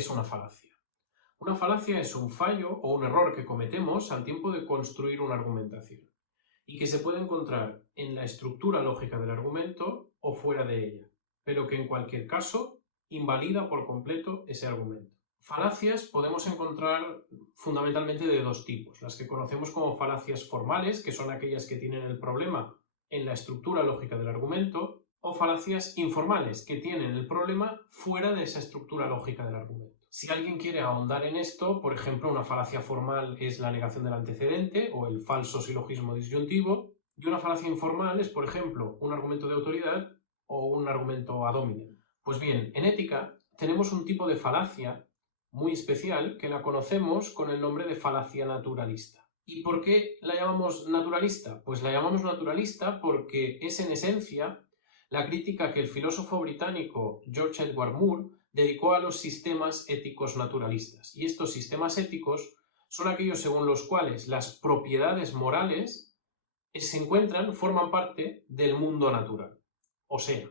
es una falacia? Una falacia es un fallo o un error que cometemos al tiempo de construir una argumentación y que se puede encontrar en la estructura lógica del argumento o fuera de ella, pero que en cualquier caso invalida por completo ese argumento. Falacias podemos encontrar fundamentalmente de dos tipos: las que conocemos como falacias formales, que son aquellas que tienen el problema en la estructura lógica del argumento, o falacias informales, que tienen el problema fuera de esa estructura lógica del argumento. Si alguien quiere ahondar en esto, por ejemplo, una falacia formal es la negación del antecedente o el falso silogismo disyuntivo, y una falacia informal es, por ejemplo, un argumento de autoridad o un argumento ad hominem. Pues bien, en ética tenemos un tipo de falacia muy especial que la conocemos con el nombre de falacia naturalista. ¿Y por qué la llamamos naturalista? Pues la llamamos naturalista porque es en esencia la crítica que el filósofo británico George Edward Moore dedicó a los sistemas éticos naturalistas. Y estos sistemas éticos son aquellos según los cuales las propiedades morales forman parte del mundo natural. O sea,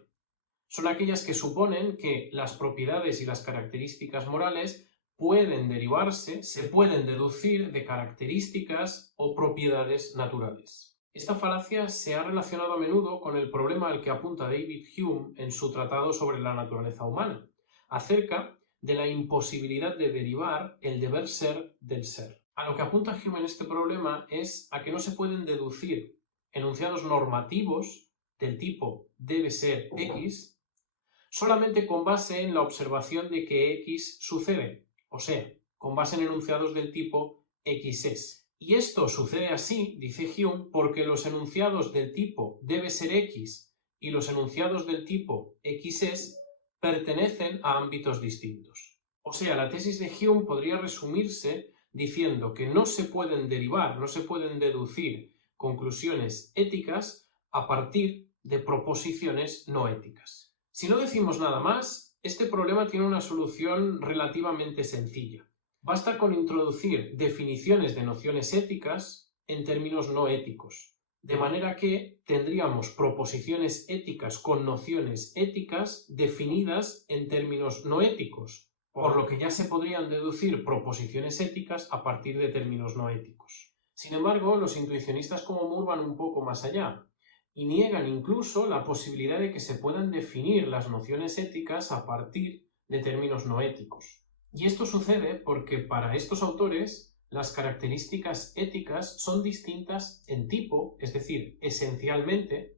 son aquellas que suponen que las propiedades y las características morales pueden derivarse, se pueden deducir de características o propiedades naturales. Esta falacia se ha relacionado a menudo con el problema al que apunta David Hume en su tratado sobre la naturaleza humana, acerca de la imposibilidad de derivar el deber ser del ser. A lo que apunta Hume en este problema es a que no se pueden deducir enunciados normativos del tipo debe ser X solamente con base en la observación de que X sucede, o sea, con base en enunciados del tipo X es. Y esto sucede así, dice Hume, porque los enunciados del tipo debe ser X y los enunciados del tipo X es pertenecen a ámbitos distintos. O sea, la tesis de Hume podría resumirse diciendo que no se pueden derivar, no se pueden deducir conclusiones éticas a partir de proposiciones no éticas. Si no decimos nada más, este problema tiene una solución relativamente sencilla. Basta con introducir definiciones de nociones éticas en términos no éticos, de manera que tendríamos proposiciones éticas con nociones éticas definidas en términos no éticos, por lo que ya se podrían deducir proposiciones éticas a partir de términos no éticos. Sin embargo, los intuicionistas como Moore van un poco más allá y niegan incluso la posibilidad de que se puedan definir las nociones éticas a partir de términos no éticos. Y esto sucede porque para estos autores las características éticas son distintas en tipo, es decir, esencialmente,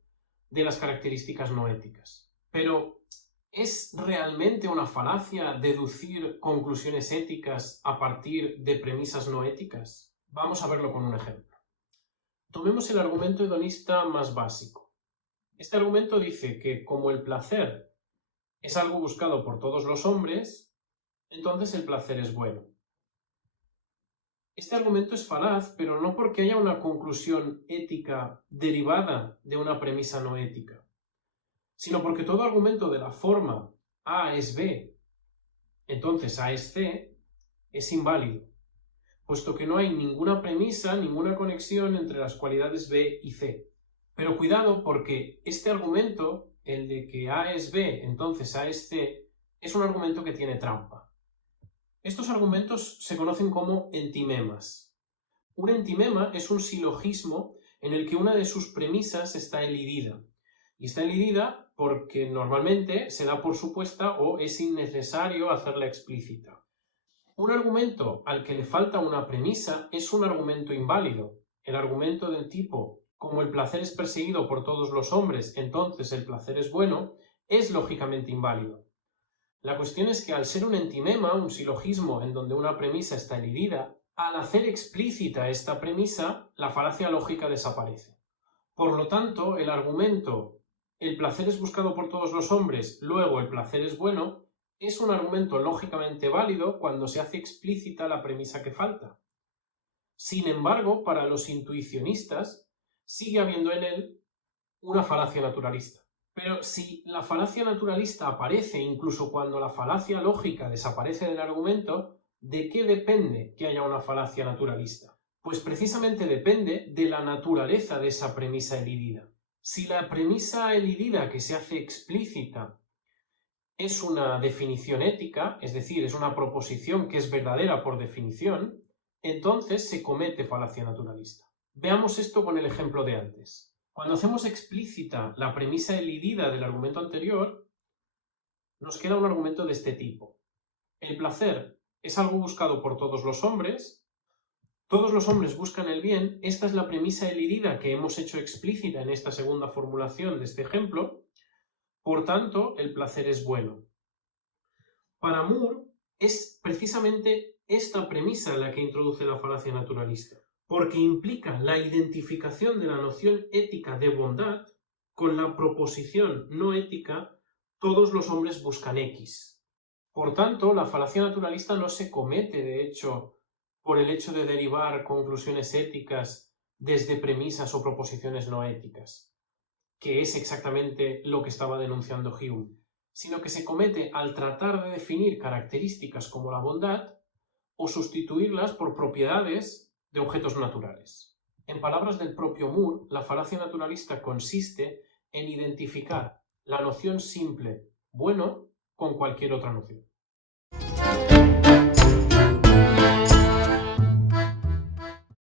de las características no éticas. Pero, ¿es realmente una falacia deducir conclusiones éticas a partir de premisas no éticas? Vamos a verlo con un ejemplo. Tomemos el argumento hedonista más básico. Este argumento dice que como el placer es algo buscado por todos los hombres, entonces el placer es bueno. Este argumento es falaz, pero no porque haya una conclusión ética derivada de una premisa no ética, sino porque todo argumento de la forma A es B, entonces A es C, es inválido, puesto que no hay ninguna premisa, ninguna conexión entre las cualidades B y C. Pero cuidado, porque este argumento, el de que A es B, entonces A es C, es un argumento que tiene trampa. Estos argumentos se conocen como entimemas. Un entimema es un silogismo en el que una de sus premisas está elidida. Y está elidida porque normalmente se da por supuesta o es innecesario hacerla explícita. Un argumento al que le falta una premisa es un argumento inválido. El argumento del tipo, como el placer es perseguido por todos los hombres, entonces el placer es bueno, es lógicamente inválido. La cuestión es que al ser un entimema, un silogismo en donde una premisa está elidida, al hacer explícita esta premisa, la falacia lógica desaparece. Por lo tanto, el argumento el placer es buscado por todos los hombres, luego el placer es bueno, es un argumento lógicamente válido cuando se hace explícita la premisa que falta. Sin embargo, para los intuicionistas, sigue habiendo en él una falacia naturalista. Pero si la falacia naturalista aparece incluso cuando la falacia lógica desaparece del argumento, ¿de qué depende que haya una falacia naturalista? Pues precisamente depende de la naturaleza de esa premisa elidida. Si la premisa elidida que se hace explícita es una definición ética, es decir, es una proposición que es verdadera por definición, entonces se comete falacia naturalista. Veamos esto con el ejemplo de antes. Cuando hacemos explícita la premisa elidida del argumento anterior, nos queda un argumento de este tipo. El placer es algo buscado por todos los hombres buscan el bien, esta es la premisa elidida que hemos hecho explícita en esta segunda formulación de este ejemplo, por tanto, el placer es bueno. Para Moore, es precisamente esta premisa la que introduce la falacia naturalista, porque implica la identificación de la noción ética de bondad con la proposición no ética todos los hombres buscan X. Por tanto, la falacia naturalista no se comete, de hecho, por el hecho de derivar conclusiones éticas desde premisas o proposiciones no éticas, que es exactamente lo que estaba denunciando Hume, sino que se comete al tratar de definir características como la bondad o sustituirlas por propiedades de objetos naturales. En palabras del propio Moore, la falacia naturalista consiste en identificar la noción simple bueno con cualquier otra noción.